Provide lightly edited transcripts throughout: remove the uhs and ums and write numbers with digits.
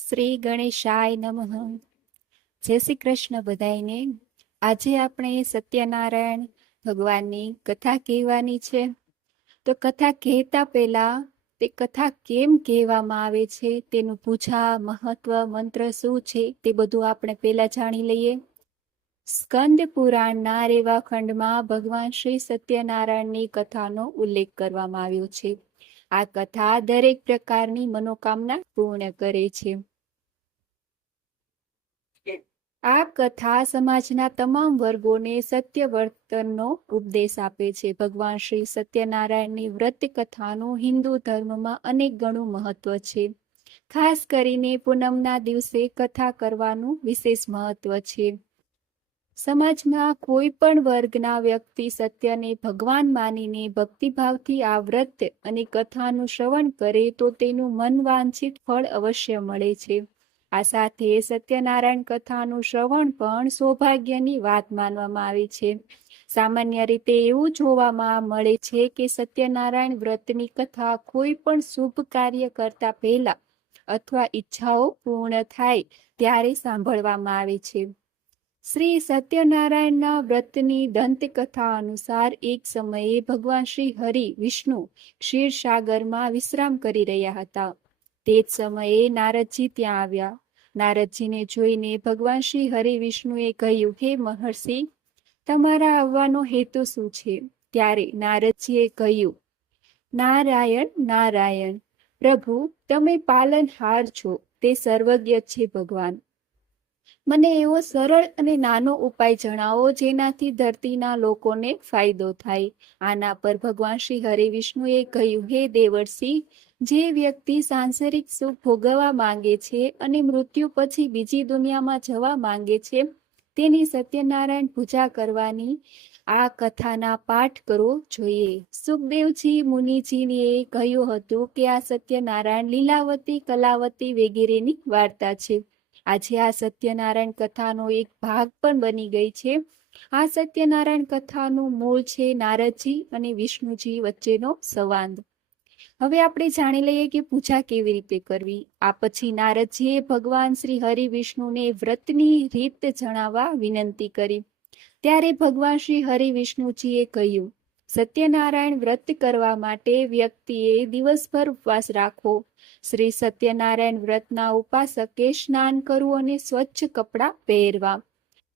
શ્રી ગણેશાય નમઃ. જય શ્રી કૃષ્ણ બધાયને. આજે આપણે સત્યનારાયણ ભગવાનની કથા કહેવાની છે. તો કથા કહેતા પહેલા તે કથા કેમ કહેવામાં આવે છે, તેનું પૂજા મહત્વ મંત્ર શું છે, તે બધું આપણે પહેલા જાણી લઈએ. સ્કંદ પુરાણના રેવા ખંડમાં ભગવાન શ્રી સત્યનારાયણની કથાનો ઉલ્લેખ કરવામાં આવ્યો છે. આ કથા દરેક પ્રકારની મનોકામના પૂર્ણ કરે છે. આ કથા સમાજના તમામ વર્ગોને સત્ય વર્તનનો ઉપદેશ આપે છે. ભગવાન શ્રી સત્યનારાયણની વ્રત કથાનું હિન્દુ ધર્મમાં અનેક ગણું મહત્વ છે. ખાસ કરીને પૂનમના દિવસે કથા કરવાનું વિશેષ મહત્વ છે. સમાજમાં કોઈ પણ વર્ગના વ્યક્તિ સત્યને ભગવાન માનીને ભક્તિભાવથી આ વ્રત અને કથાનું શ્રવણ કરે તો તેનું મનવાંછિત ફળ અવશ્ય મળે છે. આ સાથે સત્યનારાયણ કથાનું શ્રવણ પણ સૌભાગ્યની વાત માનવામાં આવે છે. સામાન્ય રીતે એવું જોવામાં મળે છે કે સત્યનારાયણ વ્રતની કથા કોઈ પણ શુભ કાર્ય કરતા પહેલા અથવા ઈચ્છાઓ પૂર્ણ થાય ત્યારે સાંભળવામાં આવે છે. શ્રી સત્યનારાયણના વ્રતની દંતકથા અનુસાર એક સમયે ભગવાન શ્રી હરિ વિષ્ણુ ક્ષીરસાગરમાં વિશ્રામ કરી રહ્યા હતા. તે જ સમયે નારદજી ત્યાં આવ્યા. નારદજીને જોઈને ભગવાન શ્રી હરિ વિષ્ણુએ કહ્યું, હે મહર્ષિ, તમારા આવવાનો હેતુ શું છે? ત્યારે નારદજીએ કહ્યું, નારાયણ નારાયણ, પ્રભુ તમે પાલનહાર છો, તે સર્વજ્ઞ છે ભગવાન. મને એવો સરળ અને નાનો ઉપાય જણાવો જેનાથી ધરતીના લોકોને ફાયદો થાય. આના પર ભગવાન શ્રી હરિ વિષ્ણુએ કહ્યું, હે દેવર્ષિ, જે વ્યક્તિ સાંસારિક સુખ ભોગવવા માંગે છે અને મૃત્યુ પછી બીજી દુનિયામાં જવા માંગે છે, તેની સત્યનારાયણ પૂજા કરવાની આ કથાના પાઠ કરવો જોઈએ. સુખદેવજી મુનિજીએ કહ્યું હતું કે આ સત્યનારાયણ લીલાવતી, કલાવતી વગેરેની વાર્તા છે. આજે આ સત્યનારાયણ કથાનો એક ભાગ પણ બની ગઈ છે. આ સત્યનારાયણ કથાનું મૂળ છે નારદજી અને વિષ્ણુજી વચ્ચેનો સંવાદ. હવે આપણે જાણી લઈએ કે પૂજા કેવી રીતે કરવી. આ પછી નારદજીએ ભગવાન શ્રી હરિ વિષ્ણુને વ્રતની રીત જણાવવા વિનંતી કરી. ત્યારે ભગવાન શ્રી હરિ વિષ્ણુજીએ કહ્યું, સત્યનારાયણ વ્રત કરવા માટે વ્યક્તિએ દિવસભર ઉપવાસ રાખવો. શ્રી સત્યનારાયણ વ્રતના ઉપાસકે સ્નાન કરવું અને સ્વચ્છ કપડાં પહેરવા.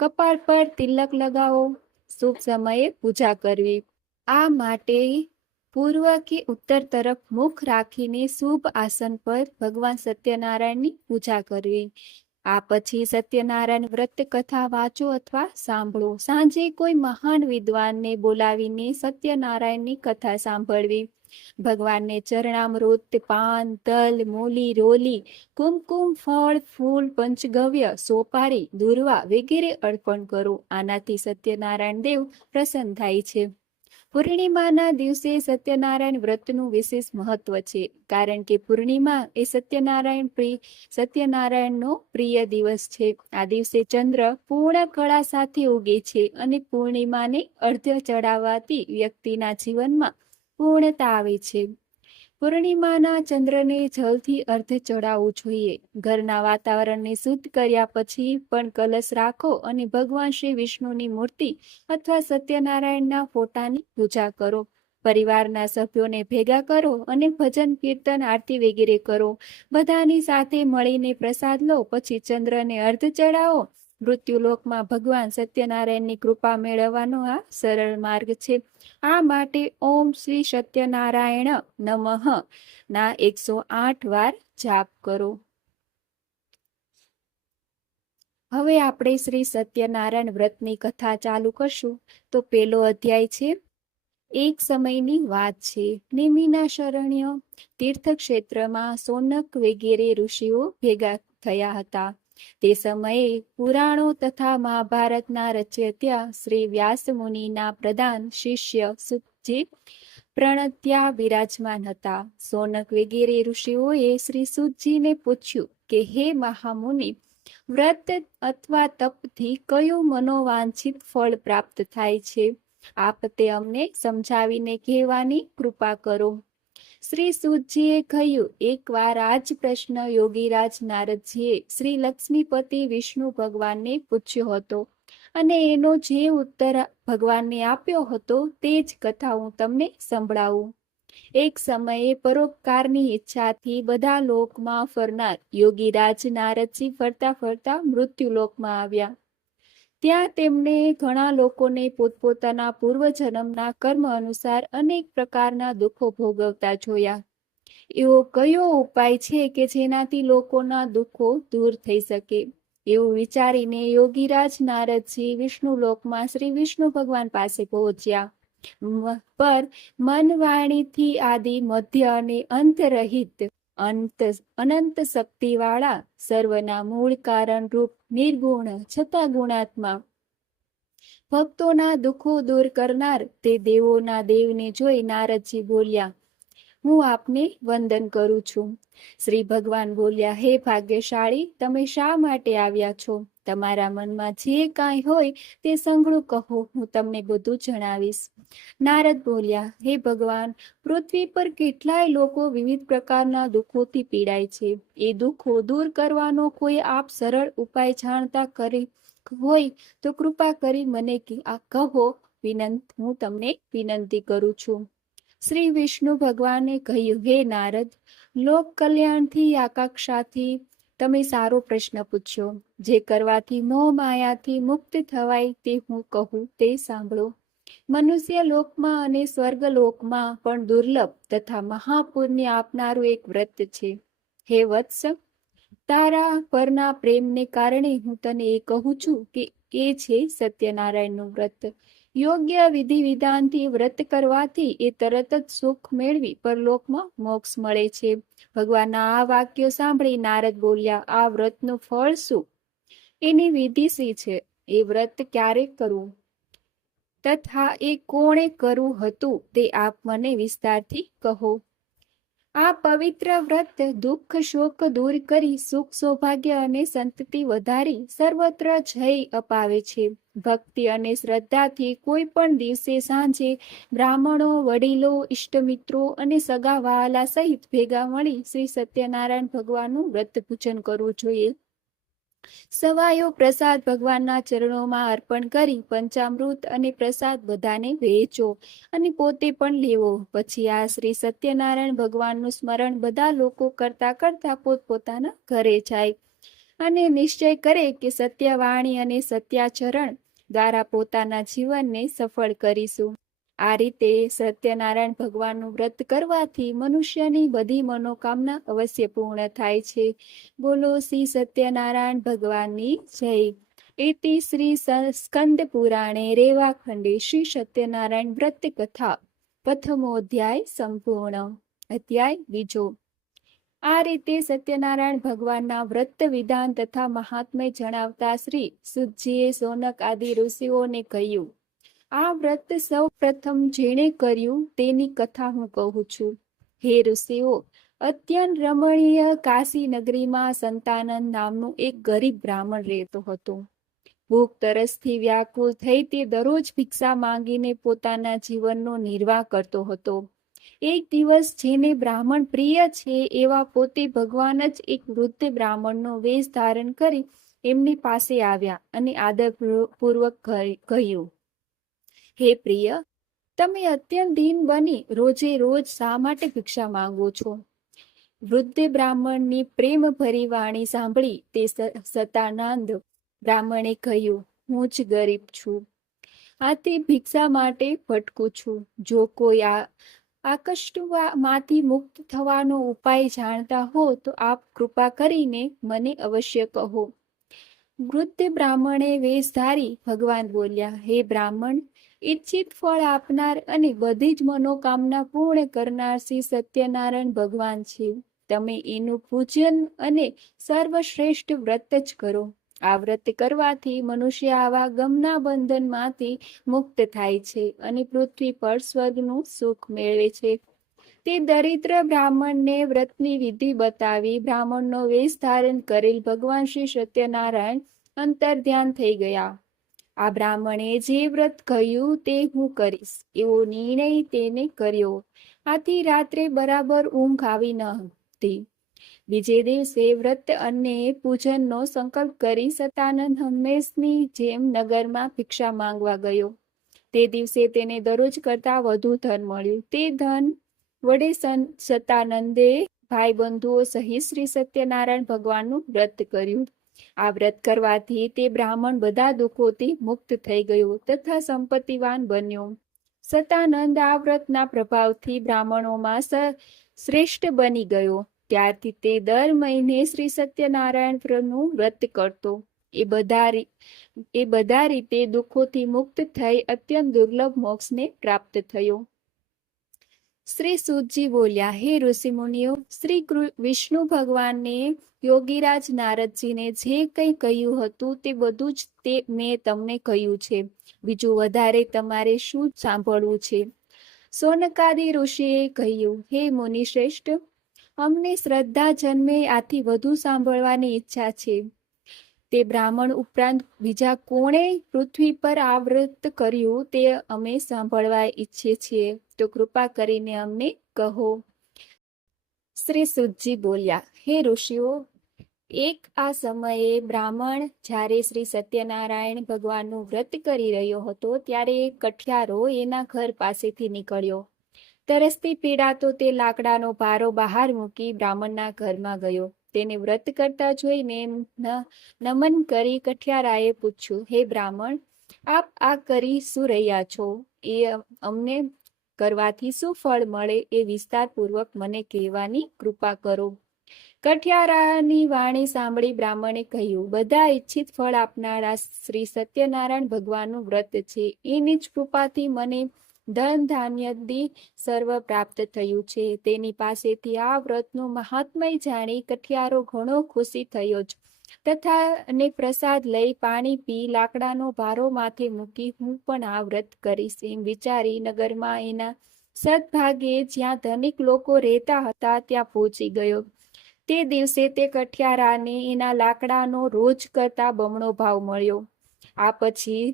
કપાળ પર તિલક લગાવો. શુભ સમયે પૂજા કરવી. આ માટે પૂર્વ કે ઉત્તર તરફ મુખ રાખીને શુભ આસન પર ભગવાન સત્યનારાયણની પૂજા કરવી. આ પછી સત્યનારાયણ વ્રત કથા વાંચો અથવા સાંભળો. સાંજે કોઈ મહાન વિદ્વાનને બોલાવીને સત્યનારાયણની કથા સાંભળવી. ભગવાનને ચરણામૃત, પાન, તલ, મૂલી, રોલી, કુમકુમ, ફળ, ફૂલ, પંચગવ્ય, સોપારી, દુર્વા વગેરે અર્પણ કરો. આનાથી સત્યનારાયણ દેવ પ્રસન્ન થાય છે. પૂર્ણિમાના દિવસે સત્યનારાયણ વ્રતનું વિશેષ મહત્વ છે, કારણ કે પૂર્ણિમા એ સત્યનારાયણનો પ્રિય દિવસ છે. આ દિવસે ચંદ્ર પૂર્ણ કળા સાથે ઉગે છે અને પૂર્ણિમાને અર્ધ્ય ચડાવવાથી વ્યક્તિના જીવનમાં પૂર્ણતા આવે છે. પૂર્ણિમાના ચંદ્રને જલથી અર્ધ્ય ચડાવવું જોઈએ. ઘરના વાતાવરણને શુદ્ધ કર્યા પછી પણ કલશ રાખો અને ભગવાન શ્રી વિષ્ણુની મૂર્તિ અથવા સત્યનારાયણના ફોટાની પૂજા કરો. પરિવારના સભ્યોને ભેગા કરો અને ભજન, કીર્તન, આરતી વગેરે કરો. બધાની સાથે મળીને પ્રસાદ લો. પછી ચંદ્રને અર્ધ ચડાવો. મૃત્યુલોકમાં ભગવાન સત્યનારાયણની કૃપા મેળવવાનો આ સરળ માર્ગ છે. આ માટે ઓમ શ્રી સત્યનારાયણ નમઃ ના 108 વાર જાપ કરો. હવે આપણે શ્રી સત્યનારાયણ વ્રતની કથા ચાલુ કરશું. તો પહેલો અધ્યાય છે. એક સમયની વાત છે. નેમિના શરણ્ય તીર્થક્ષેત્રમાં સોનક વગેરે ઋષિઓ ભેગા થયા હતા. તે સમયે પુરાણો તથા મહાભારતના રચયિતા શ્રી વ્યાસ મુનિના પ્રધાન શિષ્ય સુતજી પ્રણત્યા બિરાજમાન હતા. સોનક વગેરે ઋષિઓએ શ્રી સુતજીને પૂછ્યું કે હે મહામુનિ, વ્રત અથવા તપથી કયું મનોવાંછિત ફળ પ્રાપ્ત થાય છે? આપ તે અમને સમજાવીને કહેવાની કૃપા કરો. શ્રી સુતજીએ કહ્યું, એકવાર આ જ પ્રશ્ન યોગીરાજ નારદજીએ શ્રી લક્ષ્મીપતિ વિષ્ણુ ભગવાનને પૂછ્યો હતો અને એનો જે ઉત્તર ભગવાનને આપ્યો હતો તે જ કથા હું તમને સંભળાવું. એક સમયે પરોપકારની ઈચ્છાથી બધા લોકમાં ફરનાર યોગીરાજ નારદજી ફરતા ફરતા મૃત્યુલોકમાં આવ્યા. ત્યાં તેમણે ઘણા લોકોને પોતપોતાના પૂર્વજન્મના કર્મ અનુસાર અનેક પ્રકારના દુઃખો ભોગવતા જોયા. એવો કયો ઉપાય છે કે જેનાથી લોકોના દુઃખો દૂર થઈ શકે? એવું વિચારીને યોગીરાજ નારદજી વિષ્ણુલોકમાં શ્રી વિષ્ણુ ભગવાન પાસે પહોંચ્યા. પર મન વાણીથી આદિ મધ્ય અને અંત રહિત અનંત શક્તિવાળા સર્વના મૂળ કારણ રૂપ નિર્ગુણ છતાં ગુણાત્મા ભક્તોના દુઃખો દૂર કરનાર તે દેવોના દેવને જોઈ નારદજી બોલ્યા, હું આપને વંદન કરું છું. શ્રી ભગવાન બોલ્યા, હે ભાગ્યશાળી, તમે શા માટે આવ્યા છો? તમારા મનમાં જે કાંઈ હોય તે સંઘળું કહો, હું તમને બધું જણાવીશ. નારદ બોલ્યા, હે ભગવાન, પૃથ્વી પર કેટલાય લોકો વિવિધ પ્રકારના દુઃખોથી પીડાય છે. એ દુઃખો દૂર કરવાનો કોઈ આપ સરળ ઉપાય જાણતા કરી હોય તો કૃપા કરી મને કહો. હું તમને વિનંતી કરું છું. શ્રી વિષ્ણુ ભગવાને કહ્યું, હે નારદ, લોક કલ્યાણથી આકાંક્ષાથી તમે સારો પ્રશ્ન પૂછ્યો. જે કરવાથી મોહ માયાથી મુક્ત થવાય તે હું કહું તે સાંભળો. મનુષ્ય લોકમાં અને સ્વર્ગલોકમાં પણ દુર્લભ તથા મહાપુણ્ય આપનારું એક વ્રત છે. હે વત્સ, તારા પરના પ્રેમને કારણે હું તને એ કહું છું કે એ છે સત્યનારાયણનું વ્રત. યોગ્ય વિધિ વિધાનથી વ્રત કરવાથી એ તરત જ સુખ મેળવી પરલોકમાં મોક્ષ મળે છે. ભગવાનના આ વાક્યો સાંભળી નારદ બોલ્યા, આ વ્રતનું ફળ શું? એની વિધિ શી છે? એ વ્રત ક્યારે કરવું તથા એ કોણે કરવું હતું તે આપ મને વિસ્તારથી કહો. આ પવિત્ર વ્રત દુઃખ શોક દૂર કરી સુખ સૌભાગ્ય અને સંતતિ વધારી સર્વત્ર જય અપાવે છે. ભક્તિ અને શ્રદ્ધાથી કોઈ પણ દિવસે સાંજે બ્રાહ્મણો, વડીલો, ઇષ્ટમિત્રો અને સગા વહાલા સહિત ભેગા મળી શ્રી સત્યનારાયણ ભગવાનનું વ્રત પૂજન કરવું જોઈએ. સવાયો પ્રસાદ ભગવાનના ચરણોમાં અર્પણ કરી પંચામૃત અને પ્રસાદ બધાને વહેંચો અને પોતે પણ લેવો. પછી આ શ્રી સત્યનારાયણ ભગવાનનું સ્મરણ બધા લોકો કરતા કરતા પોતપોતાના ઘરે જાય અને નિશ્ચય કરે કે સત્યવાણી અને સત્યાચરણ દ્વારા પોતાના જીવનને સફળ કરીશું. આ રીતે સત્યનારાયણ ભગવાનનું વ્રત કરવાથી મનુષ્યની બધી મનોકામના અવશ્ય પૂર્ણ થાય છે. બોલો શ્રી સત્યનારાયણ ભગવાનની જય. એતિ શ્રી સ્કંદ પુરાણે રેવાખંડે શ્રી સત્યનારાયણ વ્રત કથા પ્રથમોધ્યાય સંપૂર્ણ. અધ્યાય બીજો. આ રીતે સત્યનારાયણ ભગવાનના વ્રત વિધાન તથા મહાત્મ્ય જણાવતા શ્રી સુતજીએ સોનક આદિ ઋષિઓને કહ્યું, આ વ્રત સૌ પ્રથમ જેણે કર્યું તેની કથા હું કહું છું. હે ઋષિઓ, અત્યંત રમણીય કાશી નગરીમાં સંતાનંદ નામનું એક ગરીબ બ્રાહ્મણ રહેતો હતો. ભૂખ તરસથી વ્યાકુળ થઈ તે દરરોજ ભિક્ષા માંગીને પોતાના જીવનનો નિર્વાહ કરતો હતો. એક દિવસ જેને બ્રાહ્મણ પ્રિય છે એવા પોતે ભગવાન જ એક વૃદ્ધ બ્રાહ્મણનો વેશ ધારણ કરી એમની પાસે આવ્યા અને આદરપૂર્વક કહ્યું, હે પ્રિય, તમે અત્યંત દીન બની રોજે રોજ શા માટે ભિક્ષા માંગો છો? વૃદ્ધ બ્રાહ્મણની પ્રેમ ભરી વાણી સાંભળી તે સતાનંદ બ્રાહ્મણે કહ્યું, હું જ ગરીબ છું, આથી ભિક્ષા માટે ભટકું છું. જો કોઈ આ કષ્ટમાંથી મુક્ત થવાનો ઉપાય જાણતા હો તો આપ કૃપા કરીને મને અવશ્ય કહો. વૃદ્ધ બ્રાહ્મણે વેશ ધારી ભગવાન બોલ્યા, હે બ્રાહ્મણ, ઈચ્છિત ફળ આપનાર અને બધી જ મનોકામના પૂર્ણ કરનાર શ્રી સત્યનારાયણ ભગવાન છે. તમે એનું પૂજન અને સર્વશ્રેષ્ઠ વ્રત જ કરો. આ વ્રત કરવાથી મનુષ્ય આવા ગમના બંધનમાંથી મુક્ત થાય છે અને પૃથ્વી પર સ્વર્ગનું સુખ મેળવે છે. તે દરિદ્ર બ્રાહ્મણને વ્રતની વિધિ બતાવી બ્રાહ્મણનો વેશ ધારણ કરેલ ભગવાન શ્રી સત્યનારાયણ અંતર્ધ્યાન થઈ ગયા. આ બ્રાહ્મણે જે વ્રત કહ્યું તે હું કરીશ એવો નિર્ણય તેને કર્યો. આથી રાત્રે બરાબર ઊંઘ આવી ન હતી. બીજે દિવસે વ્રત અને પૂજનનો સંકલ્પ કરી સતાનંદ હંમેશની જેમ નગરમાં ભિક્ષા માંગવા ગયો. તે દિવસે તેને દરરોજ કરતા વધુ ધન મળ્યું. તે ધન વડે સતાનંદે ભાઈબંધુઓ સહિત શ્રી સત્યનારાયણ ભગવાનનું વ્રત કર્યું. આ વ્રત કરવાથી તે બ્રાહ્મણ બધા દુઃખોથી મુક્ત થઈ ગયો તથા સંપત્તિવાન બન્યો. સતાનંદ આ વ્રતના પ્રભાવથી બ્રાહ્મણોમાં શ્રેષ્ઠ બની ગયો. ત્યારથી તે દર મહિને શ્રી સત્યનારાયણનું વ્રત કરતો. એ બધા રીતે દુઃખોથી મુક્ત થઈ અત્યંત દુર્લભ મોક્ષને પ્રાપ્ત થયો. શ્રી સૂતજી બોલ્યા, હે ઋષિમુનિઓ, શ્રી વિષ્ણુ ભગવાનને યોગીરાજ નારદજીને જે કંઈ કહ્યું હતું તે બધું જ મેં તમને કહ્યું છે. બીજું વધારે તમારે શું સાંભળવું છે? સોનકાદિ ઋષિએ કહ્યું, હે મુનિશ્રેષ્ઠ, અમને શ્રદ્ધા જન્મે આથી વધુ સાંભળવાની ઈચ્છા છે. તે બ્રાહ્મણ ઉપરાંત બીજા કોણે પૃથ્વી પર આ વ્રત કર્યું તે અમે સાંભળવા ઈચ્છીએ છીએ, તો કૃપા કરીને અમને કહો. શ્રી સૂતજી બોલ્યા, હે ઋષિઓ, એક આ સમયે બ્રાહ્મણ જ્યારે શ્રી સત્યનારાયણ ભગવાનનું વ્રત કરી રહ્યો હતો ત્યારે એક કઠિયારો એના ઘર પાસેથી નીકળ્યો. તરસથી પીડાતો તે લાકડાનો ભારો બહાર મૂકી બ્રાહ્મણના ઘરમાં ગયો. તેને વ્રત કરતા જોઈને નમન કરી કઠિયારાએ પૂછ્યું, હે બ્રાહ્મણ, આપ આ કરી શું રહ્યા છો? એ અમને કરવાથી શું ફળ મળે એ વિસ્તારપૂર્વક મને કહેવાની કૃપા કરો. કઠિયારાની વાણી સાંભળી બ્રાહ્મણે કહ્યું, બધા ઈચ્છિત ફળ આપનારા શ્રી સત્યનારાયણ ભગવાનનું વ્રત છે. એની જ કૃપાથી મને ધન ધાન્યાદિ સર્વ પ્રાપ્ત થયું છે. તેની પાસેથી આ વ્રતનું મહાત્મય જાણી કઠિયારો ઘણો ખુશી થયો જ તથા અને પ્રસાદ લઈ પાણી પી લાકડાનો ભારો માથે મૂકી હું પણ આ વ્રત કરીશ એમ વિચારી નગરમાં એના સદભાગે જ્યાં ધનિક લોકો રહેતા હતા ત્યાં પહોંચી ગયો. તે દિવસે તે કઠિયારાને એના લાકડાનો રોજ કરતા બમણો ભાવ મળ્યો. આ પછી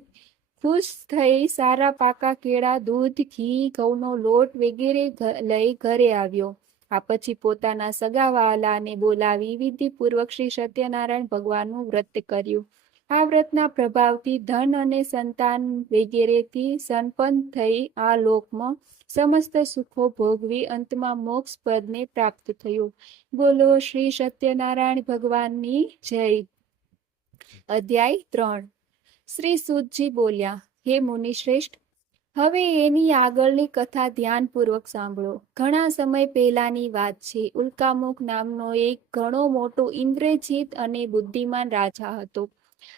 ખુશ થઈ સારા પાકા કેળા, દૂધ, ઘી, ઘઉંનો લોટ વગેરે લઈ ઘરે આવ્યો. આ પછી પોતાના સગા વહાલાને બોલાવી વિધિપૂર્વક શ્રી સત્યનારાયણ ભગવાનનું વ્રત કર્યું. આ વ્રતના પ્રભાવથી ધન અને સંતાન વગેરેથી સંપન્ન થઈ આ લોકમાં સમસ્ત સુખો ભોગવી અંતમાં મોક્ષ પદને પ્રાપ્ત થયું. બોલો શ્રી સત્યનારાયણ ભગવાનની જય. અધ્યાય 3. શ્રી સૂતજી બોલ્યા, હે મુનિશ્રેષ્ઠ, હવે એની આગળની કથા ધ્યાનપૂર્વક સાંભળો. ઘણા સમય પહેલાની વાત છે. ઉલ્કામુખ નામનો એક ઘણો મોટો ઇન્દ્રજીત અને બુદ્ધિમાન રાજા હતો.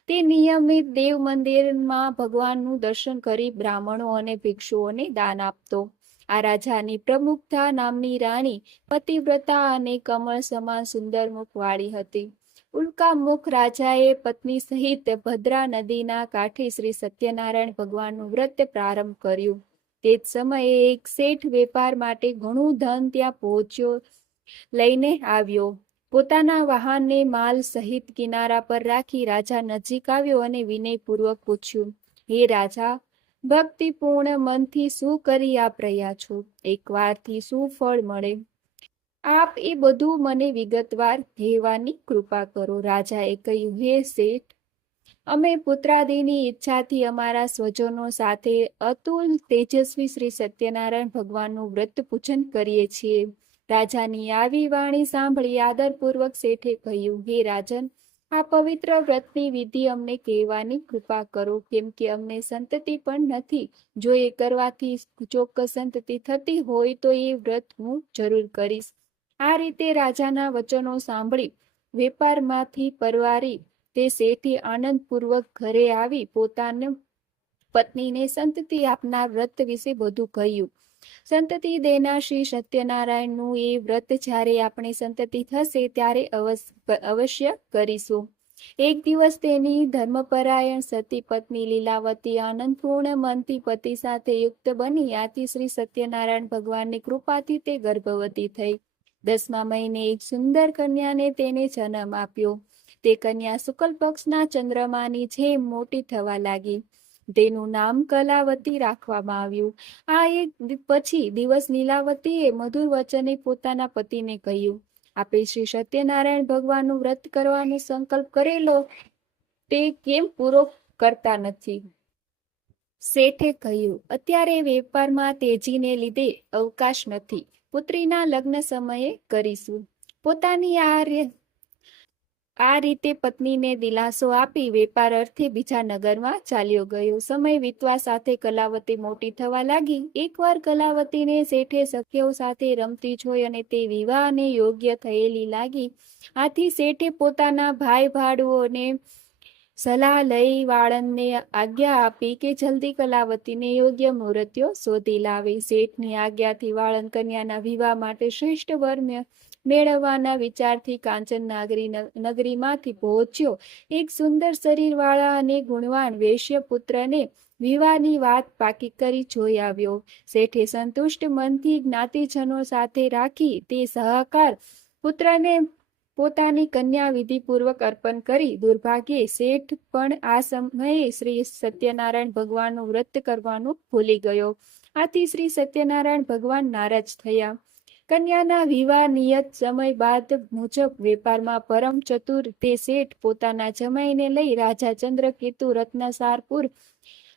તે નિયમિત દેવ મંદિરમાં ભગવાનનું દર્શન કરી બ્રાહ્મણો અને ભિક્ષુઓને દાન આપતો. આ રાજાની પ્રમુખતા નામની રાણી પતિવ્રતા અને કમળ સમાન સુંદર મુખવાળી હતી. ઉલ્કામુખ રાજાએ પત્ની સહિત ભદ્રા નદીના કાંઠે શ્રી સત્યનારાયણ ભગવાનનું વ્રત પ્રારંભ કર્યું. તે જ સમયે એક શેઠ વેપાર માટે ઘણું ધન ત્યાં પહોંચ્યો લઈને આવ્યો. પોતાના વાહનને માલ સહિત કિનારા પર રાખી રાજા નજીક આવ્યો અને વિનયપૂર્વક પૂછ્યું, હે રાજા, ભક્તિપૂર્ણ મનથી શું કરી આપ રહ્યા છો? એકવારથી શું ફળ મળે? આપ એ બધું મને વિગતવાર કહેવાની કૃપા કરો. રાજાએ કહ્યું, હે શેઠ, અમે પુત્રાદિની ઈચ્છાથી અમારા સ્વજનો સાથે અતુલ તેજસ્વી શ્રી સત્યનારાયણ ભગવાનનું વ્રત પૂજન કરીએ છીએ. રાજાની આવી વાણી સાંભળી આદરપૂર્વક શેઠે કહ્યું, હે રાજન, આ પવિત્ર વ્રતની વિધિ અમને કહેવાની કૃપા કરો, કેમ કે અમને સંતતિ પણ નથી. જો એ કરવાથી ચોક્કસ સંતતિ થતી હોય તો એ વ્રત હું જરૂર કરીશ. આ રીતે રાજાના વચનો સાંભળી વેપારમાંથી પરવારી તે શેઠે આનંદપૂર્વક ઘરે આવી પોતાની પત્નીને સંતતિ આપનાર વ્રત વિશે બધું કહ્યું. સંતતિ દેનાર શ્રી સત્યનારાયણનું એ વ્રત જ્યારે આપણી સંતતિ થશે ત્યારે અવશ્ય કરીશું. એક દિવસ તેની ધર્મપરાયણ સતી પત્ની લીલાવતી આનંદપૂર્ણ મનથી પતિ સાથે યુક્ત બની આથી શ્રી સત્યનારાયણ ભગવાનની કૃપાથી તે ગર્ભવતી થઈ. 10મા મહિને એક સુંદર કન્યાને તેને જન્મ આપ્યો. તે કન્યા શુક્લ પક્ષના ચંદ્રમાની જેમ મોટી થવા લાગી. તેનું નામ કલાવતી રાખવામાં આવ્યું. આ એક પછી દિવસ લીલાવતીએ મધુર વચને પોતાના પતિને કહ્યું, આપે શ્રી સત્યનારાયણ ભગવાનનું વ્રત કરવાનો સંકલ્પ કરેલો તે કેમ પૂરો કરતા નથી? શેઠે કહ્યું, અત્યારે વેપારમાં તેજીને લીધે અવકાશ નથી. પુત્રીના લગ્ન સમયે કરીશું. પોતાની આ રીતે પત્નીને દિલાસો આપી વેપાર અર્થે બીજા નગરમાં ચાલ્યો ગયો. સમય વીતવા સાથે કલાવતી મોટી થવા લાગી. એકવાર કલાવતીને શેઠે સખીઓ સાથે રમતી જોઈ અને તે વિવાહને યોગ્ય થયેલી લાગી. આથી શેઠે પોતાના ભાઈ ભાડુઓને સલાહ લઈ વાળંદને આજ્ઞા આપી કે જલ્દી કલાવતીને યોગ્ય મુહૂર્તો શોધી લાવે. શેઠની આજ્ઞાથી વાળંદ કન્યાના વિવાહ માટે શ્રેષ્ઠ વર મેળવવાના વિચારથી કાંચન નગરીમાંથી પહોંચ્યો. એક સુંદર શરીરવાળા અને ગુણવાન વૈશ્ય પુત્રને વિવાહની વાત પાકી કરી જોઈ આવ્યો. શેઠે સંતુષ્ટ મનથી જ્ઞાતિજનો સાથે રાખી તે સહકાર પુત્રને પોતાની કન્યા વિધિપૂર્વક અર્પણ કરી. દુર્ભાગ્યે શેઠ પણ આ સમયે શ્રી સત્યનારાયણ ભગવાનનું વ્રત કરવાનું ભૂલી ગયો. આથી શ્રી સત્યનારાયણ ભગવાન નારાજ થયા. કન્યાના વિવાહ નિયત સમય બાદ મુજબ વેપારમાં પરમ ચતુર તે શેઠ પોતાના જમાઈને લઈ રાજા ચંદ્રકેતુ રત્નસારપુર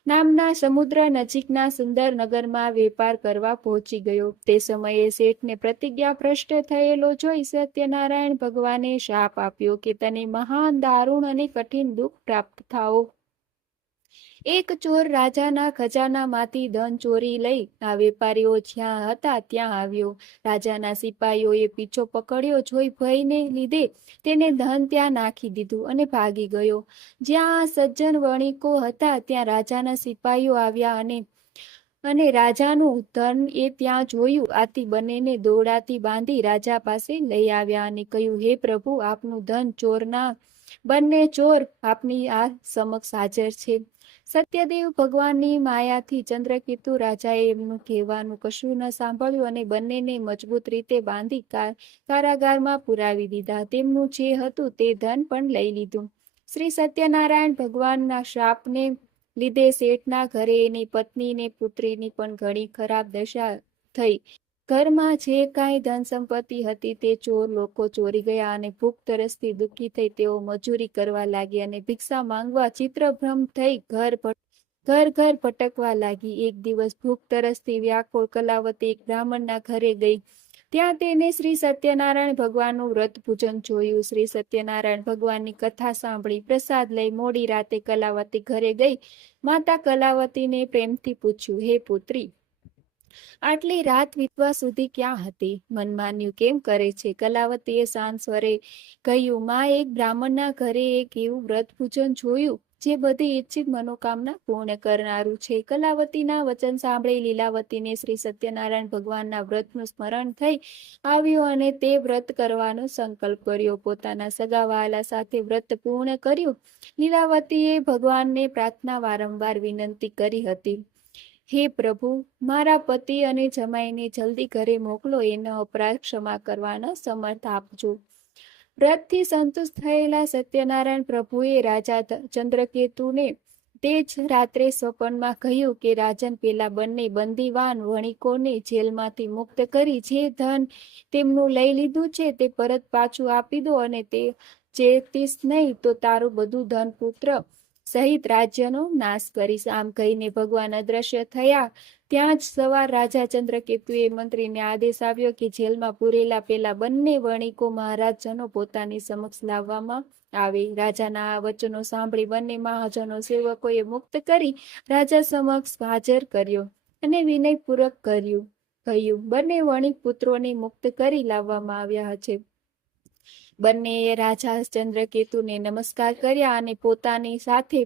નામના સમુદ્ર નજીકના સુંદર નગરમાં વેપાર કરવા પહોંચી ગયો. તે સમયે શેઠને પ્રતિજ્ઞા ભ્રષ્ટ થયેલો જોઈ સત્યનારાયણ ભગવાને શાપ આપ્યો કે તને મહાન દારૂણ અને કઠિન દુઃખ પ્રાપ્ત થાઓ. એક ચોર રાજાના ખજાનામાંથી ધન ચોરી લઈ આ વેપારીઓ જ્યાં હતા ત્યાં આવ્યો. રાજાના સિપાહીઓએ પીછો પકડ્યો જોઈ ભયને લીધે તેને ધન ત્યાં નાખી દીધું અને ભાગી ગયો. જ્યાં સજ્જન વણિકો હતા ત્યાં રાજાના સિપાહીઓ આવ્યા અને રાજાનું ધન એ ત્યાં જોયું. આથી બંનેને દોરડાથી બાંધી રાજા પાસે લઈ આવ્યા અને કહ્યું, હે પ્રભુ, આપનું ધન ચોરના બંને ચોર આપની આ સમક્ષ હાજર છે. સત્યદેવ ભગવાનની માયાથી ચંદ્રકેતુ રાજાએ એમનું કહેવાનું કશું ન સાંભળ્યું અને બંનેને મજબૂત રીતે બાંધી કારાગારમાં પુરાવી દીધા. તેમનું જે હતું તે ધન પણ લઈ લીધું. શ્રી સત્યનારાયણ ભગવાનના શાપને લીધે શેઠના ઘરે એની પત્ની ને પુત્રીની પણ ઘણી ખરાબ દશા થઈ. ઘરમાં જે કાંઈ ધન સંપત્તિ હતી તે ચોર લોકો ચોરી ગયા અને ભૂખ તરસથી દુઃખી થઈ તેઓ મજૂરી કરવા લાગ્યા અને ભિક્ષા માંગવા ચિત્રભ્રમ થઈ ઘર ઘર ભટકવા લાગી. એક દિવસ ભૂખ તરસથી વ્યાકુળ કલાવતી એક બ્રાહ્મણના ઘરે ગઈ. ત્યાં તેને શ્રી સત્યનારાયણ ભગવાનનું વ્રત પૂજન જોયું. શ્રી સત્યનારાયણ ભગવાનની કથા સાંભળી. પ્રસાદ લઈ મોડી રાતે કલાવતી ઘરે ગઈ. માતા કલાવતીને પ્રેમથી પૂછ્યું, હે પુત્રી, આટલી રાત વીતવા સુધી ક્યાં હતી? મનમાન્યું કેમ કરે છે? કલાવતીએ શાંત સ્વરે કહ્યું, માં, એક બ્રાહ્મણના ઘરે એક એવું વ્રત પૂજન જોયું જે બધી ઈચ્છિત મનોકામના પૂર્ણ કરનારું છે. કલાવતીના વચન સાંભળી લીલાવતીને શ્રી સત્યનારાયણ ભગવાનના વ્રતનું સ્મરણ થઈ આવ્યું અને તે વ્રત કરવાનો સંકલ્પ કર્યો. પોતાના સગા વહાલા સાથે વ્રત પૂર્ણ કર્યું. લીલાવતીએ ભગવાનને પ્રાર્થના વારંવાર વિનંતી કરી હતી, હે પ્રભુ, મારા પતિ અને જમાઈને જલ્દી ઘરે મોકલો. એનો અપરાધ ક્ષમા કરવાનો સમર્થ આપજો. વ્રતથી સંતુષ્ટ થયેલા સત્યનારાયણ પ્રભુએ રાજા ચંદ્રકેતુને તે જ રાત્રે સ્વપ્નમાં કહ્યું કે રાજન, પેલા બંને બંદીવાન વણિકોને જેલમાંથી મુક્ત કરી જે ધન તેમનું લઈ લીધું છે તે પરત પાછું આપી દો અને તે ચેતીશ નહીં તો તારું બધું ધન પુત્ર સહિત રાજ્યનો નાશ કરીશ. આમ કહીને ભગવાન અદ્રશ્ય થયા. ત્યાં જ સવાર રાજા ચંદ્રકેતુએ મંત્રીને આદેશ આવ્યો કે જેલમાં પૂરેલા પેલા બંને વણિકો મહારાજજનો પોતાની સમક્ષ લાવવામાં આવે. રાજાના આ વચનો સાંભળી બંને મહાજનો સેવકોએ મુક્ત કરી રાજા સમક્ષ હાજર કર્યો અને વિનયપૂર્વક કહ્યું, બંને વણિક પુત્રોને મુક્ત કરી લાવવામાં આવ્યા છે. બંનેએ રાજા ચંદ્રકેતુને નમસ્કાર કર્યા અને પોતાની સાથે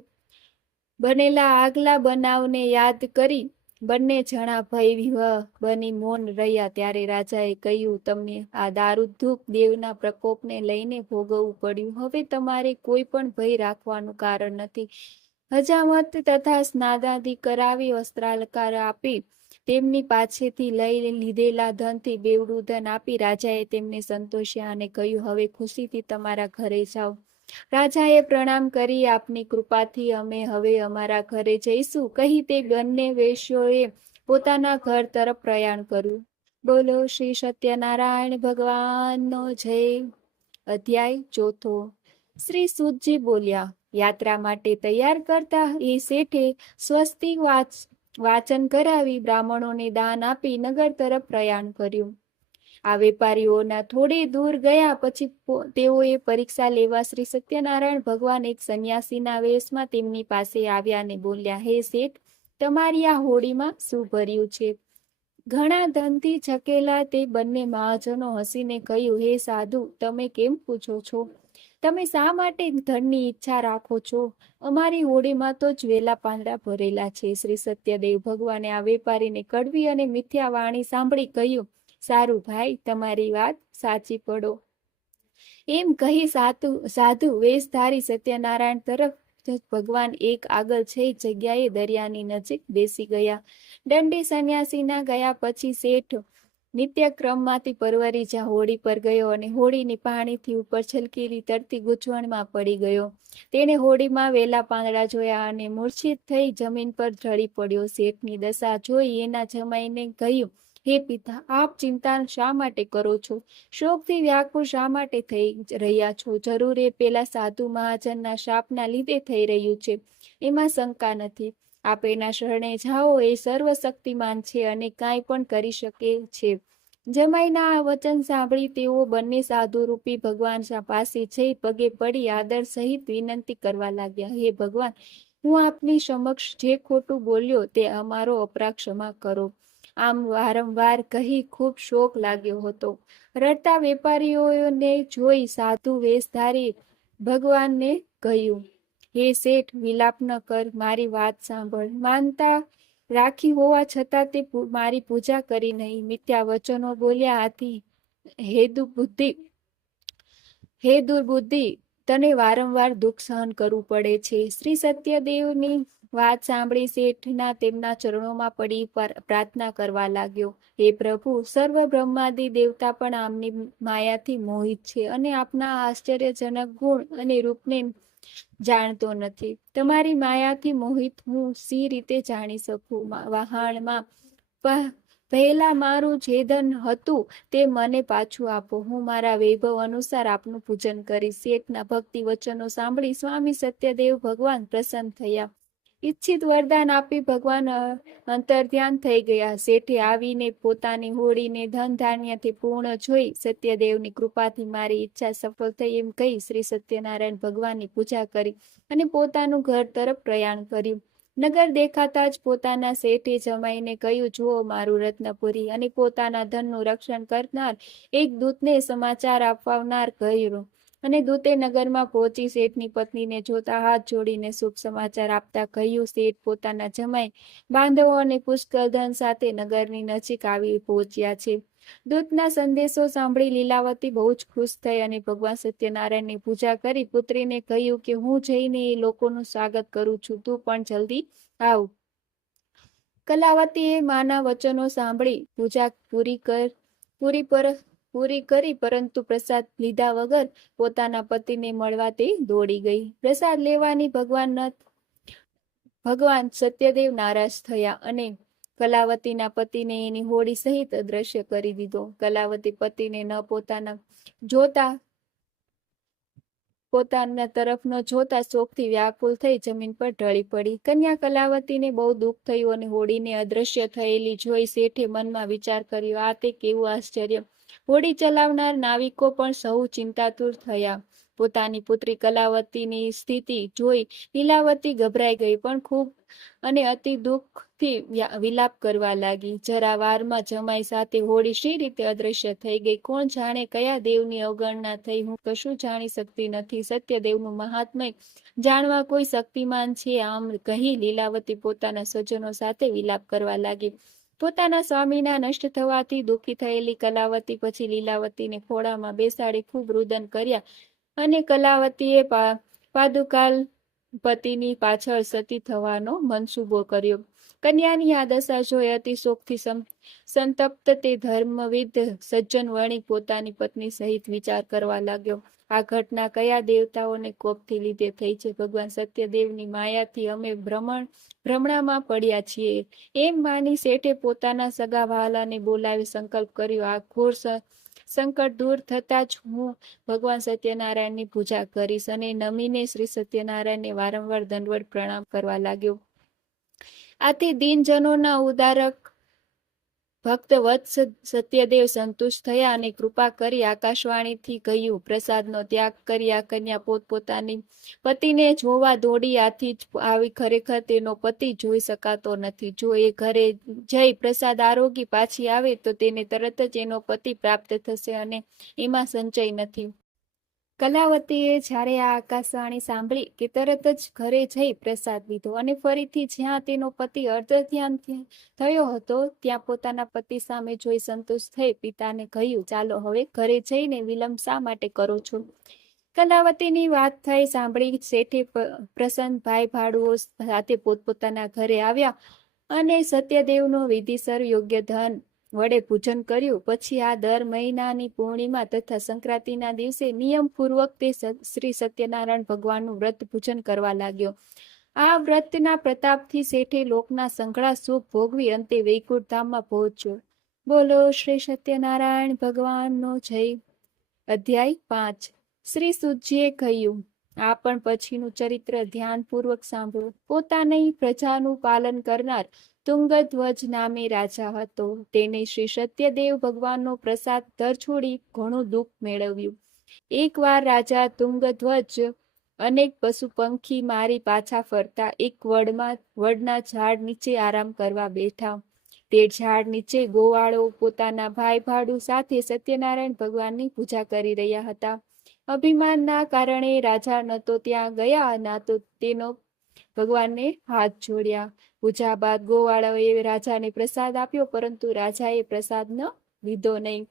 બનેલા આગલા બનાવને યાદ કરી બંને જણા ભયવિહ્વળ બની મૌન રહ્યા. ત્યારે રાજાએ કહ્યું, તમને આ દારૂધૂપ દેવના પ્રકોપને લઈને ભોગવવું પડ્યું. હવે તમારે કોઈ પણ ભય રાખવાનું કારણ નથી. હજામત તથા સ્નાનાદિ કરાવી વસ્ત્રાલંકાર આપી તેમની પાસેથી લઈ લીધેલા ધનથી બેવડું ધન આપી રાજાએ તેમને સંતોષ્યા અને કહ્યું, હવે ખુશીથી તમારા ઘરે જાઓ. રાજાએ પ્રણામ કરી, આપની કૃપાથી અમે હવે અમારા ઘરે જઈશું, કહી તે બંને વેશ્યોએ પોતાના ઘર તરફ પ્રયાણ કર્યું. બોલો શ્રી સત્યનારાયણ ભગવાનનો જય. અધ્યાય ચોથો. શ્રી સુતજી બોલ્યા, યાત્રા માટે તૈયાર કરતા એ શેઠે સ્વસ્તિક વાચન કરાવી બ્રાહ્મણોને દાન આપી નગર તરફ પ્રયાણ કર્યું. આ વેપારીઓના થોડે દૂર ગયા પછી તેઓએ પરીક્ષા લેવા શ્રી સત્યનારાયણ ભગવાન એક સંન્યાસીના વેશમાં તેમની પાસે આવ્યા અને બોલ્યા, હે શેઠ, તમારી આ હોડીમાં શું ભર્યું છે? ઘણા ધનથી છકેલા તે બંને મહાજનો હસીને કહ્યું, હે સાધુ, તમે કેમ પૂછો છો? તમે શા માટે ધનની ઈચ્છા રાખો છો? અમારી હોડીમાં તો જ વેલા પાંદડા ભરેલા છે. શ્રી સત્યદેવ ભગવાને આ વેપારીને કડવી અને મિથ્યા વાણી સાંભળી કહ્યું, સારું ભાઈ, તમારી વાત સાચી પડો. એમ કહી સાધુ વેશધારી સત્યનારાયણ તરફ ભગવાન એક આગળ 6 જગ્યાએ દરિયાની નજીક બેસી ગયા. દંડી સંન્યાસીના ગયા પછી શેઠ નિત્યક્રમમાંથી પરવરી જ્યાં હોડી પર ગયો અને હોડીની પાણીથી ઉપર છલકેલી તરતી ગૂંચવણમાં પડી ગયો. તેણે હોડીમાં વેલા પાંદડા જોયા અને મૂર્છિત થઈ જમીન પર ઢળી પડ્યો. શેઠની દશા જોઈ એના જમાઈને કહ્યું, હે પિતા, આપ ચિંતા શા માટે કરો છો? શોકથી વ્યાકુળ શા માટે થઈ રહ્યા છો? જરૂર એ પેલા સાધુ મહાજનના શાપના લીધે થઈ રહ્યું છે, એમાં શંકા નથી. આપ એના શરણે જાઓ, એ સર્વશક્તિમાન છે અને કાંઈ પણ કરી શકે છે. જમાઈના આ વચન સાંભળી તેઓ બંને સાધુરૂપી ભગવાન પાસે જઈ પગે પડી આદર સહિત વિનંતી કરવા લાગ્યા, હે ભગવાન, હું આપની સમક્ષ જે ખોટું બોલ્યો તે અમારો અપરાધ ક્ષમા કરો. આમ વારંવાર કહી ખૂબ શોક લાગ્યો હતો. રડતા વેપારીઓને જોઈ સાધુ વેશધારી ભગવાનને કહ્યું, હે શેઠ, વિલાપ ન કર, મારી વાત સાંભળ. માનતા રાખી હોવા છતાં તે મારી પૂજા કરી નહીં, મિથ્યા વચનો બોલ્યા, આથી હે દુર્બુદ્ધિ, તને વારંવાર દુઃખ સહન કરવું પડે છે. શ્રી સત્યદેવની વાત સાંભળી શેઠના તેમના ચરણોમાં પડી પ્રાર્થના કરવા લાગ્યો, હે પ્રભુ, સર્વ બ્રહ્માદિ દેવતા પણ આમની માયાથી મોહિત છે અને આપના આશ્ચર્યજનક ગુણ અને રૂપને જાણતો નથી. તમારી માયાથી મોહિત હું સી રીતે જાણી શકું? વહાણમાં પહેલા મારું જે ધન હતું તે મને પાછું આપો, હું મારા વૈભવ અનુસાર આપનું પૂજન કરીશ. શેઠના ભક્તિ વચનો સાંભળી સ્વામી સત્યદેવ ભગવાન પ્રસન્ન થયા. ઈચ્છિત વરદાન આપી ભગવાન અંતર્ધ્યાન થઈ ગયા. શેઠે આવીને પોતાની હોડીને ધન ધાન્યથી પૂર્ણ જોઈ સત્યદેવની કૃપાથી મારી ઈચ્છા સફળ થઈ એમ કહી શ્રી સત્યનારાયણ ભગવાનની પૂજા કરી અને પોતાનું ઘર તરફ પ્રયાણ કર્યું. નગર દેખાતા જ પોતાના શેઠે જમાઈને કહ્યું, જુઓ મારું રત્નપુરી. અને પોતાના ધનનું રક્ષણ કરનાર એક દૂતને સમાચાર આપનાર કહ્યું. અને દૂતે નગરમાં પહોંચી શેઠની પત્નીને જોતા હાથ જોડીને શુભ સમાચાર આપતા કહ્યું, શેઠ પોતાના જમાઈ બાંધવો અને પુષ્કળ ધન સાથે નગરની નજીક આવી પહોંચ્યા છે. દૂતના સંદેશો સાંભળી લીલાવતી બહુ જ ખુશ થઈ અને ભગવાન સત્યનારાયણની પૂજા કરી પુત્રીને કહ્યું કે હું જઈને એ લોકોનું સ્વાગત કરું છું, તું પણ જલ્દી આવ. કલાવતીએ માના વચનો સાંભળી પૂજા પૂરી કરી પરંતુ પ્રસાદ લીધા વગર પોતાના પતિને મળવા તે દોડી ગઈ. પ્રસાદ લેવાની ભગવાન સત્યદેવ નારાજ થયા અને કલાવતીના પતિને એની હોડી સહિત અદ્રશ્ય કરી દીધો. કલાવતી પતિને ન પોતાના તરફ ન જોતા શોકથી વ્યાકુલ થઈ જમીન પર ઢળી પડી. કન્યા કલાવતીને બહુ દુઃખ થયું અને હોડીને અદ્રશ્ય થયેલી જોઈ શેઠે મનમાં વિચાર કર્યો, આ તે કેવું આશ્ચર્ય! હોડી ચલાવનાર નાવિકો પણ સહુ ચિંતાતુર થયા. પોતાની પુત્રી કલાવતીની સ્થિતિ જોઈ લીલાવતી ગભરાઈ ગઈ પણ ખૂબ અને અતિ દુઃખથી વિલાપ કરવા લાગી. જરા વારમાં જમાઈ સાથે હોડી શી રીતે અદ્રશ્ય થઈ ગઈ? કોણ જાણે કયા દેવની અવગણના થઈ? હું કશું જાણી શકતી નથી. સત્યદેવનું મહાત્મય જાણવા કોઈ શક્તિમાન છે? આમ કહી લીલાવતી પોતાના સ્વજનો સાથે વિલાપ કરવા લાગી. પોતાના સ્વામીના નષ્ટ થવાથી દુઃખી થયેલી કલાવતી પછી લીલાવતીને ખોળામાં બેસાડી ખૂબ રુદન કર્યા અને કલાવતીએ પાદુકાલ પતિની પાછળ સતી થવાનો મનસૂબો કર્યો. કન્યાની આ દશા જોઈ અતિ શોકથી સંતપ્ત તે ધર્મવિદ સજ્જન વણિક પોતાની પત્ની સહિત વિચાર કરવા લાગ્યો. આ ઘટના કયા દેવતાઓને કોપથી લીધે થઈ છે? ભગવાન સત્યદેવની માયાથી અમે ભ્રમણામાં પડ્યા છીએ. એમ માની શેઠે પોતાના સગા વહાલાને બોલાવી સંકલ્પ કર્યો. આ ઘોર સંકટ દૂર થતા જ હું ભગવાન સત્યનારાયણની પૂજા કરીશ અને નમીને શ્રી સત્યનારાયણને વારંવાર દંડવત પ્રણામ કરવા લાગ્યો. આથી દીનજનોના ઉદારક ભક્ત વત્સ સત્યદેવ સંતુષ્ટ થયા અને કૃપા કરી આકાશવાણીથી કહ્યું, પ્રસાદનો ત્યાગ કરી આ કન્યા પોતપોતાની પતિને જોવા દોડી આથી જ આવી. ખરેખર તેનો પતિ જોઈ શકાતો નથી. જો એ ઘરે જઈ પ્રસાદ આરોગી પાછી આવે તો તેને તરત જ એનો પતિ પ્રાપ્ત થશે અને એમાં સંચય નથી. કલાવતીએ જ્યારે આ આકાશવાણી સાંભળી કે તરત જ ઘરે જઈ પ્રસાદ લીધો અને ફરીથી જ્યાં તેનો પતિ અર્ધધ્યાન થયો હતો ત્યાં પોતાના પતિ સામે જોઈ સંતુષ્ટ થઈ પિતાને કહ્યું, ચાલો હવે ઘરે જઈને વિલંબ શા માટે કરો છો? કલાવતીની વાત થઈ સાંભળી શેઠે પ્રસન્ન ભાઈ ભાડુઓ સાથે પોતપોતાના ઘરે આવ્યા અને સત્યદેવનો વિધિસર યોગ્ય ધન વડે પૂજન કર્યું. પછી આ દર મહિનાની પૂર્ણિમા તથા સંક્રાંતિના દિવસે નિયમપૂર્વક તે શ્રી સત્યનારાયણ ભગવાનનું વ્રત પૂજન કરવા લાગ્યો. આ વ્રતના પ્રતાપથી શેઠે લોકના સંઘળા સુખ ભોગવી અંતે વૈકુંઠ ધામમાં પહોંચ્યો. બોલો શ્રી સત્યનારાયણ ભગવાનનો જય. અધ્યાય 5. શ્રી સુતજીએ કહ્યું, આ પણ પછીનું ચરિત્ર ધ્યાનપૂર્વક સાંભળો. પોતાની પ્રજાનું પાલન કરનાર તુંગધ્વજ નામે રાજા હતો. તેને શ્રી સત્યદેવ ભગવાનનો પ્રસાદ છોડી ઘણું દુઃખ મેળવ્યું. એકવાર રાજા તુંગધ્વજ અનેક પશુ પંખી મારી પાછા ફરતા એક વડના ઝાડ નીચે આરામ કરવા બેઠા. તે ઝાડ નીચે ગોવાળો પોતાના ભાઈ ભાડુ સાથે સત્યનારાયણ ભગવાનની પૂજા કરી રહ્યા હતા. અભિમાનના કારણે રાજા ન તો ત્યાં ગયા ના તો તેનો ભગવાનને હાથ જોડ્યા. પૂજા બાદ ગોવાળોએ રાજાને પ્રસાદ આપ્યો, પરંતુ રાજાએ પ્રસાદ ન લીધો નહીં.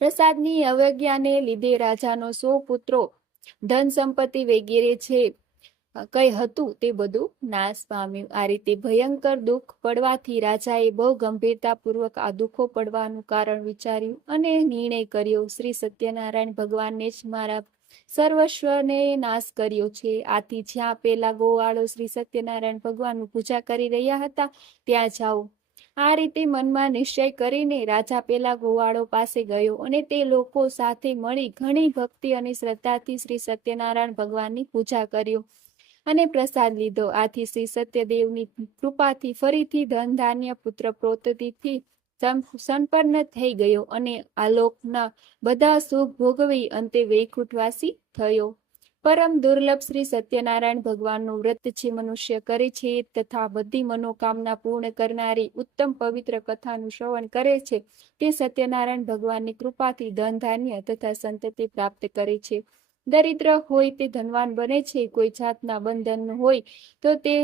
પ્રસાદની અવજ્ઞાને લીધે રાજાનો 100 પુત્રો, ધન સંપત્તિ વગેરે છે કઈ હતું તે બધું નાશ પામ્યું. આ રીતે ભયંકર દુઃખ પડવાથી રાજાએ બહુ ગંભીરતાપૂર્વક આ દુઃખો પડવાનું કારણ વિચાર્યું અને નિર્ણય કર્યો, શ્રી સત્યનારાયણ ભગવાનને જ મારા સર્વસ્વને નાશ કર્યો છે. આથી જ્યાં પેલા ગોવાળો શ્રી સત્યનારાયણ ભગવાનનું પૂજા કરી રહ્યા હતા ત્યાં જાઓ. આ રીતે મનમાં નિશ્ચય કરીને રાજા પેલા ગોવાળો પાસે ગયો અને તે લોકો સાથે મળી ઘણી ભક્તિ અને શ્રદ્ધાથી શ્રી સત્યનારાયણ ભગવાનની પૂજા કર્યો અને પ્રસાદ લીધો. આથી શ્રી સત્યદેવની કૃપાથી ફરીથી ધન ધાન્ય પુત્ર પ્રોતથી સંપન્ન થઈ ગયો અને આલોકના બધા સુખ ભોગવી અંતે વૈકુંઠવાસી થયો. પરમ દુર્લભ શ્રી સત્યનારાયણ ભગવાનનું વ્રત જે મનુષ્ય કરે છે તથા બધી મનોકામના પૂર્ણ કરનારી ઉત્તમ પવિત્ર કથાનું શ્રવણ કરે છે તે સત્યનારાયણ ભગવાનની કૃપાથી ધન ધાન્ય તથા સંતતિ પ્રાપ્ત કરે છે. દરિદ્ર હોય તે ધનવાન બને છે. કોઈ જાતના બંધન હોય તો તે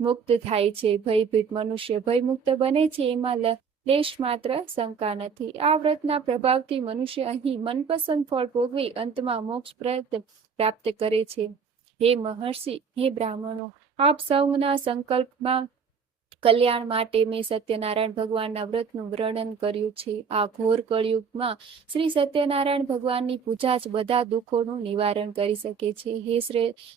મુક્ત થાય છે. ભયભીત મનુષ્ય ભયમુક્ત બને છે. એમાં લેશ માત્ર શંકા નથી. આ વ્રતના પ્રભાવથી મનુષ્ય અહીં મનપસંદ ફળ ભોગવી અંતમાં મોક્ષ પ્રાપ્ત કરે છે. હે મહર્ષિ, હે બ્રાહ્મણો, આપ સૌના સંકલ્પમાં કલ્યાણ માટે મેં સત્યનારાયણ ભગવાનના વ્રતનું વર્ણન કર્યું છે. આ ઘોર કળિયુગમાં શ્રી સત્યનારાયણ ભગવાનની પૂજા જ બધા દુઃખોનું નિવારણ કરી શકે છે. હે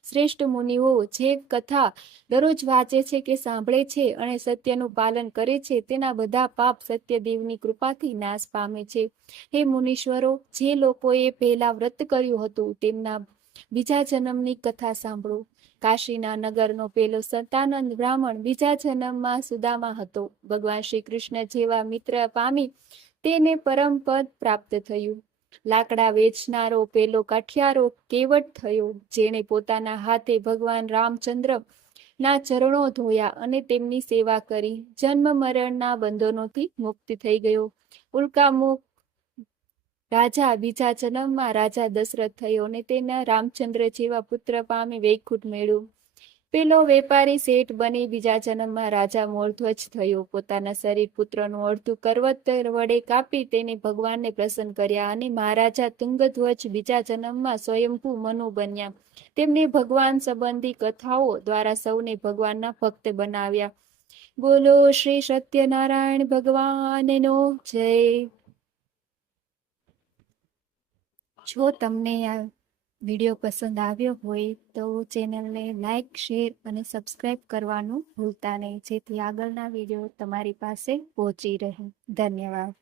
શ્રેષ્ઠ મુનિઓ, જે કથા દરરોજ વાંચે છે કે સાંભળે છે અને સત્યનું પાલન કરે છે તેના બધા પાપ સત્યદેવની કૃપાથી નાશ પામે છે. હે મુનીશ્વરો, જે લોકોએ પહેલા વ્રત કર્યું હતું તેમના બીજા જન્મની કથા સાંભળો. કાશીના નગરનો પેલો સતાનંદ બ્રાહ્મણ બીજા જન્મમાં સુદામા હતો. ભગવાન શ્રી કૃષ્ણ જેવા મિત્ર પામી તેને પરમ પદ પ્રાપ્ત થયું. લાકડા વેચનારો પેલો કાઠિયારો કેવટ થયો, જેણે પોતાના હાથે ભગવાન રામચંદ્ર ના ચરણો ધોયા અને તેમની સેવા કરી જન્મ મરણના બંધનોથી મુક્ત થઈ ગયો. ઉલ્કામુખ રાજા બીજા જન્મમાં રાજા દશરથ થયો અને તેના રામચંદ્ર જેવા પુત્ર પામી વૈકુંઠ મેળવ્યું. પેલો વેપારી શેઠ બની બીજા જન્મમાં રાજા મોરધ્વજ થયો. પોતાના શરીર પુત્રનું અડધું કરવત વડે કાપી તેને ભગવાનને પ્રસન્ન કર્યા અને મહારાજા તુંગધ્વજ બીજા જન્મમાં સ્વયંભૂ મનુ બન્યા. તેમને ભગવાન સંબંધી કથાઓ દ્વારા સૌને ભગવાનના ભક્ત બનાવ્યા. બોલો શ્રી સત્યનારાયણ ભગવાનનો જય. જો તમને આ વિડીયો પસંદ આવ્યો હોય તો ચેનલને લાઈક, શેર અને સબસ્ક્રાઈબ કરવાનું ભૂલતા નહીં, જેથી આગળના વિડીયો તમારી પાસે પહોંચી રહે. ધન્યવાદ.